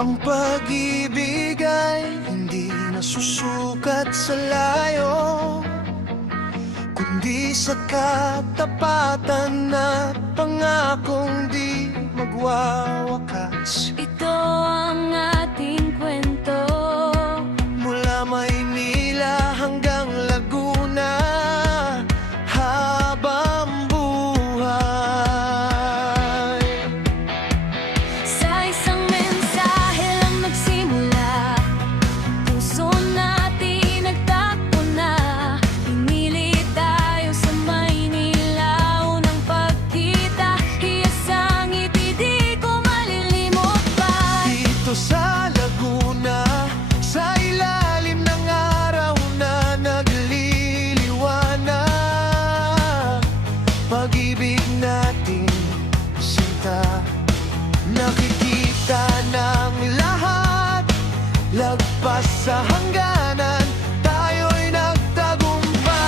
Ang pag-ibig ay hindi nasusukat sa layo, kundi sa katapatan na pangakong di magwawakas. Ito ang ating kwento, Mula Maynila hanggang Laguna, habang buhay. sa isang mensahe lang nagsimula. Puso natin nagtakbo na, pinili tayo sa Maynila. Unang pagkita, hiyas ang ngiti, di ko malilimot pa. Dito sa Laguna, sa ilalim ng araw na nagliliwanag, pag-ibig natin sinta, nakikita ng lahat. Lagpas sa hangganan, tayo'y nagtagumpay.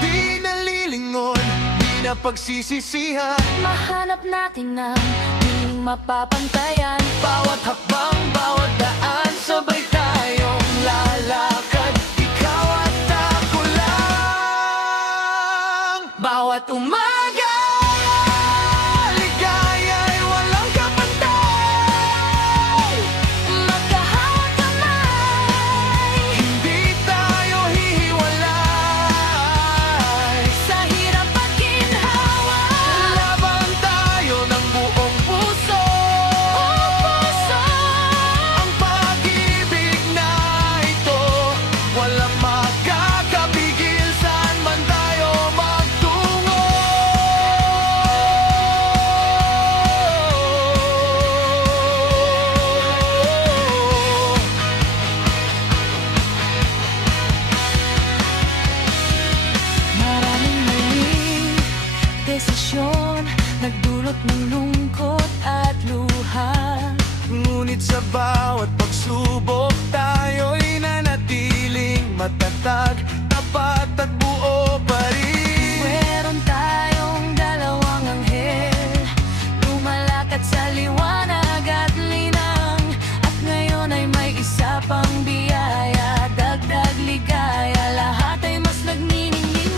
Di nalilingon, di na pagsisisihan, Mahanap natin ang di mapapantayan. bawat hakbang, bawat daan, sabay tayong lalakad. Ikaw at ako lang. Bawat umaga, ligaya'y walang kapantay. Magkahawak kamay, Hindi tayo hihiwalay. sa hirap at ginhawa. Laban tayo ng buong puso. Puso, Ang pag-ibig na ito, walang makakapigil, saan man tayo magtungo. maraming maling desisyon, nagdulot ng lungkot at luha. Ngunit sa bawat pagsubok, tayo'y nanatiling matatag, tapat at buo pa rin. Meron tayong dalawang anghel, lumalakad sa liwanag at linang. At ngayon ay may isa pang biyaya, dagdag ligaya, lahat ay mas nagniningning.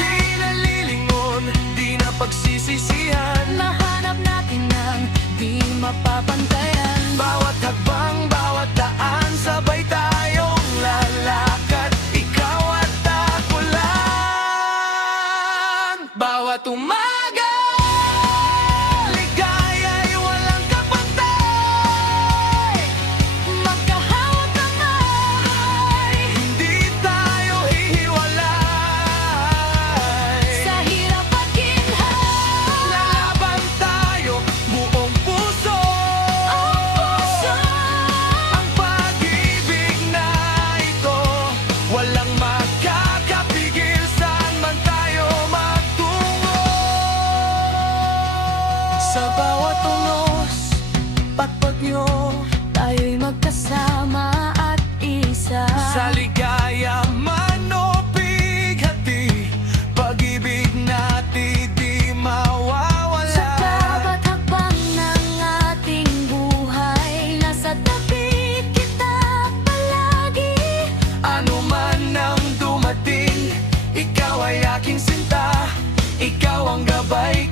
Di nalilingon, di na pagsisisihan, Nahanap natin ang di mapapantayan. bawat hakbang, bawat daan, sabay tayong lalakad. Ikaw at ako lang. Bawat umaga, ligaya'y walang kapantay. Magkahawak kamay, Hindi tayo hihiwalay. sa hirap at ginhawa. Lalaban tayo, buong puso. Puso, Ang pag-ibig na ito, walang makakapigil, saan man tayo magtungo. Sa bawat unos, pagpag nyo, tayo'y magkasama at isa. sa ligaya man o bighati, pag-ibig natin di Sa mawawala. bawat hakbang ng ating buhay, nasa tabi kita palagi. Ano man ang dumating, ikaw ay aking sinta, ikaw ang gabay